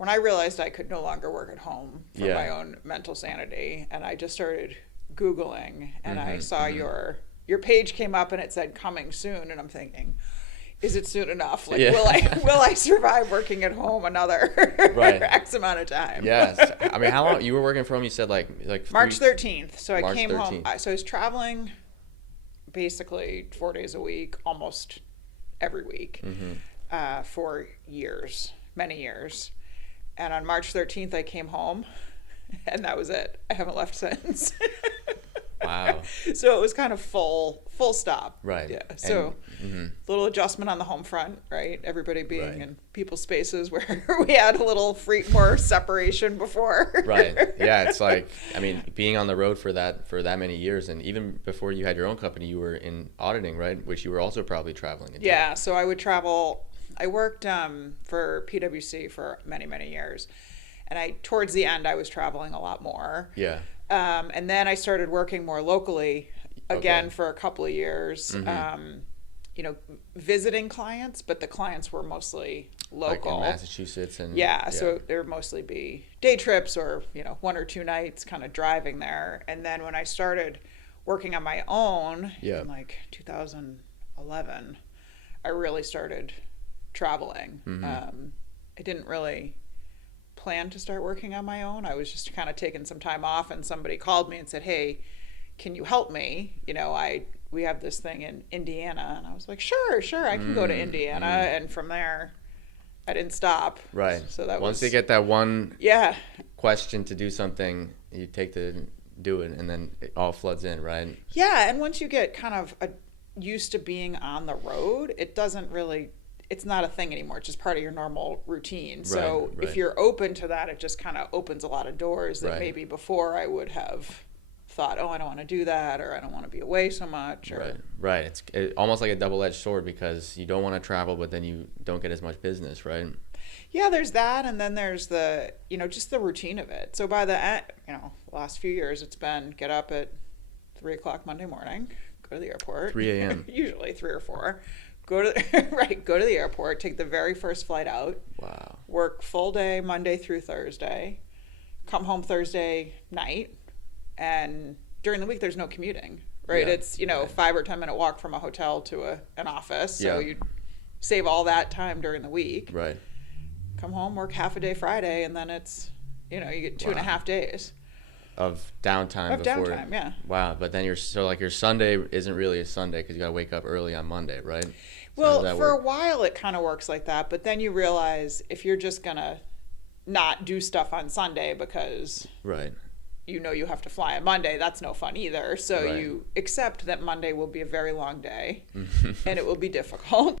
when I realized I could no longer work at home for Yeah. my own mental sanity, and I just started Googling, and I saw your page came up and it said coming soon, and I'm thinking, is it soon enough? Like, Yeah. will I survive working at home another Right. X amount of time? Yes. I mean, how long you were working from home? You said like March 13th. So I March came home. 13th. So I was traveling basically 4 days a week, almost every week, for years, many years. And on March 13th, I came home, and that was it. I haven't left since. Wow. So it was kind of full stop. Right. Yeah. So little adjustment on the home front, right? Everybody being Right. in people's spaces where we had a little more separation before. Right. Yeah. It's like, I mean, being on the road for that many years, and even before you had your own company, you were in auditing, right? Which you were also probably traveling into. Yeah. So I would travel. I worked for PwC for many, many years. And towards the end, I was traveling a lot more. Yeah. And then I started working more locally again Okay. for a couple of years, visiting clients, but the clients were mostly local. Like in Massachusetts and So there would mostly be day trips or, 1 or 2 nights kind of driving there. And then when I started working on my own in like 2011, I really started traveling. I didn't really plan to start working on my own. I was just kind of taking some time off, and somebody called me and said, "Hey, can you help me? We have this thing in Indiana." And I was like, sure, I can go to Indiana. And from there, I didn't stop. Right. So that once was, they get that one yeah, question to do something, you take to do it, and then it all floods in, right? yeah. And once you get kind of used to being on the road, it's not a thing anymore. It's just part of your normal routine. So Right. if you're open to that, it just kind of opens a lot of doors that Right. maybe before I would have thought, oh, I don't want to do that, or I don't want to be away so much. Or, Right. It's almost like a double-edged sword, because you don't want to travel, but then you don't get as much business, right? yeah, there's that. And then there's the, just the routine of it. So by the end, last few years, it's been get up at 3:00 Monday morning, go to the airport. 3 a.m. Usually 3 or 4. Go to the airport, take the very first flight out. Wow. Work full day Monday through Thursday. Come home Thursday night. And during the week, there's no commuting, right? Yeah, It's, 5 or 10 minute walk from a hotel to an office. So Yeah. you save all that time during the week. Right. Come home, work half a day Friday, and then it's, you get 2.5 days. Of downtime Of before. downtime, yeah. Wow. But then your Sunday isn't really a Sunday, because you got to wake up early on Monday, right? So how Well, does that for work? a while it kind of works like that, but then you realize if you're just going to not do stuff on Sunday because Right. you have to fly on Monday, that's no fun either. So Right. you accept that Monday will be a very long day and it will be difficult.